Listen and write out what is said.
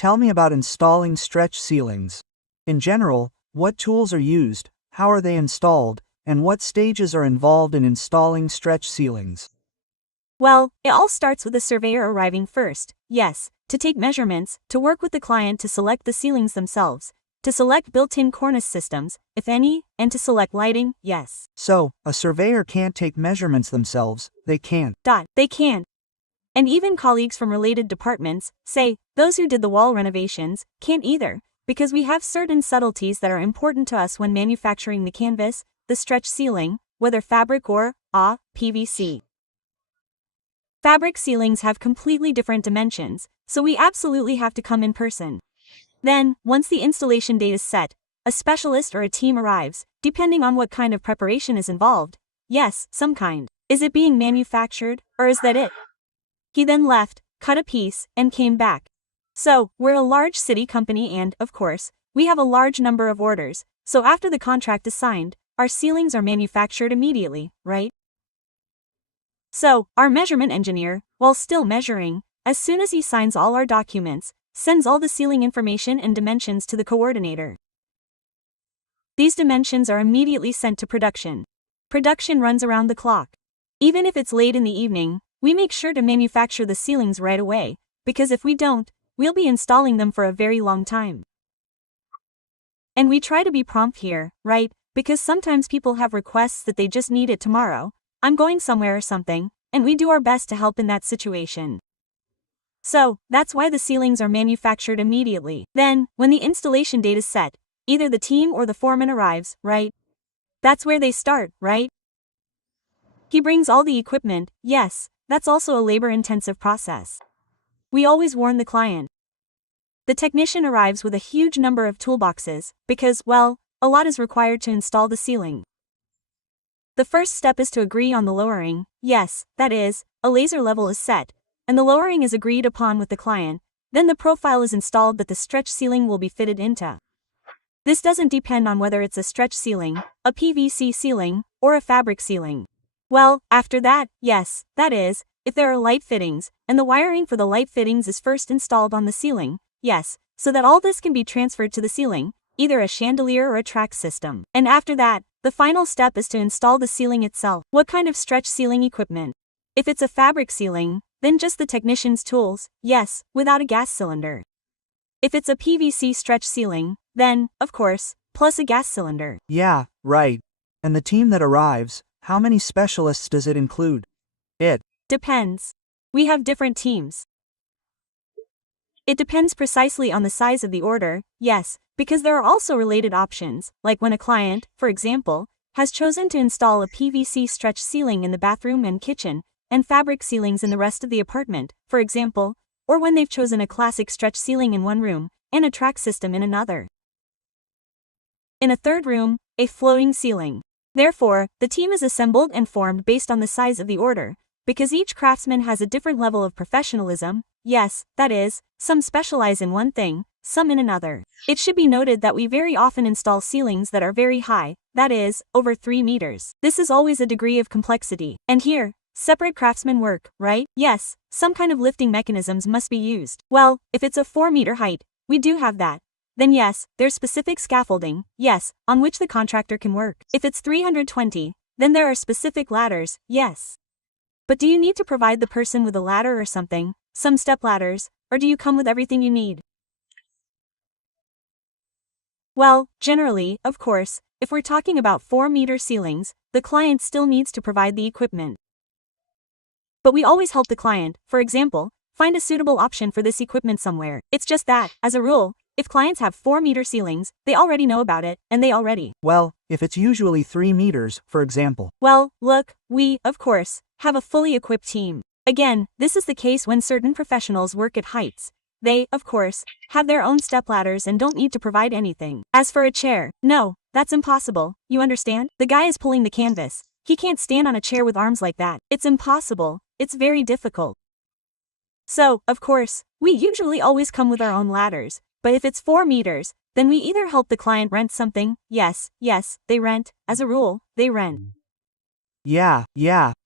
Tell me about installing stretch ceilings. In general, what tools are used, how are they installed, and what stages are involved in installing stretch ceilings? Well, it all starts with the surveyor arriving first, yes, to take measurements, to work with the client to select the ceilings themselves, to select built-in cornice systems, if any, and to select lighting, yes. So, a surveyor can't take measurements themselves, they can't. They can't. And even colleagues from related departments, say, those who did the wall renovations, can't either, because we have certain subtleties that are important to us when manufacturing the canvas, the stretch ceiling, whether fabric or, PVC. Fabric ceilings have completely different dimensions, so we absolutely have to come in person. Then, once the installation date is set, a specialist or a team arrives, depending on what kind of preparation is involved. Yes, some kind. Is it being manufactured, or is that it? He then left, cut a piece, and came back. So, we're a large city company and, of course, we have a large number of orders, so after the contract is signed, our ceilings are manufactured immediately, right? So, our measurement engineer, while still measuring, as soon as he signs all our documents, sends all the ceiling information and dimensions to the coordinator. These dimensions are immediately sent to production. Production runs around the clock. Even if it's late in the evening, we make sure to manufacture the ceilings right away, because if we don't, we'll be installing them for a very long time. And we try to be prompt here, right? Because sometimes people have requests that they just need it tomorrow. I'm going somewhere or something, and we do our best to help in that situation. So, that's why the ceilings are manufactured immediately. Then, when the installation date is set, either the team or the foreman arrives, right? That's where they start, right? He brings all the equipment, yes, that's also a labor-intensive process. We always warn the client. The technician arrives with a huge number of toolboxes, because, well, a lot is required to install the ceiling. The first step is to agree on the lowering, yes, that is, a laser level is set, and the lowering is agreed upon with the client, then the profile is installed that the stretch ceiling will be fitted into. This doesn't depend on whether it's a stretch ceiling, a PVC ceiling, or a fabric ceiling. Well, after that, yes, that is, if there are light fittings, and the wiring for the light fittings is first installed on the ceiling, yes, so that all this can be transferred to the ceiling, either a chandelier or a track system. And after that, the final step is to install the ceiling itself. What kind of stretch ceiling equipment? If it's a fabric ceiling, then just the technician's tools, yes, without a gas cylinder. If it's a PVC stretch ceiling, then, of course, plus a gas cylinder. Yeah, right. And the team that arrives, how many specialists does it include? It depends. We have different teams. It depends precisely on the size of the order, yes, because there are also related options, like when a client, for example, has chosen to install a PVC stretch ceiling in the bathroom and kitchen, and fabric ceilings in the rest of the apartment, for example, or when they've chosen a classic stretch ceiling in one room, and a track system in another. In a third room, a floating ceiling. Therefore, the team is assembled and formed based on the size of the order, because each craftsman has a different level of professionalism, yes, that is, some specialize in one thing, some in another. It should be noted that we very often install ceilings that are very high, that is, over 3 meters. This is always a degree of complexity. And here, separate craftsmen work, right? Yes, some kind of lifting mechanisms must be used. Well, if it's a 4-meter height, we do have that. Then yes, there's specific scaffolding, yes, on which the contractor can work. If it's 320, then there are specific ladders, yes. But do you need to provide the person with a ladder or something, some step ladders, or do you come with everything you need? Well, generally, of course, if we're talking about 4-meter ceilings, the client still needs to provide the equipment. But we always help the client, for example, find a suitable option for this equipment somewhere. It's just that, as a rule, if clients have 4-meter ceilings, they already know about it, and they already. Well, if it's usually 3 meters, for example. Well, look, we, of course, have a fully equipped team. Again, this is the case when certain professionals work at heights. They, of course, have their own stepladders and don't need to provide anything. As for a chair, no, that's impossible, you understand? The guy is pulling the canvas. He can't stand on a chair with arms like that. It's impossible, it's very difficult. So, of course, we usually always come with our own ladders, but if it's 4 meters, then we either help the client rent something, yes, they rent, as a rule, they rent. Yeah,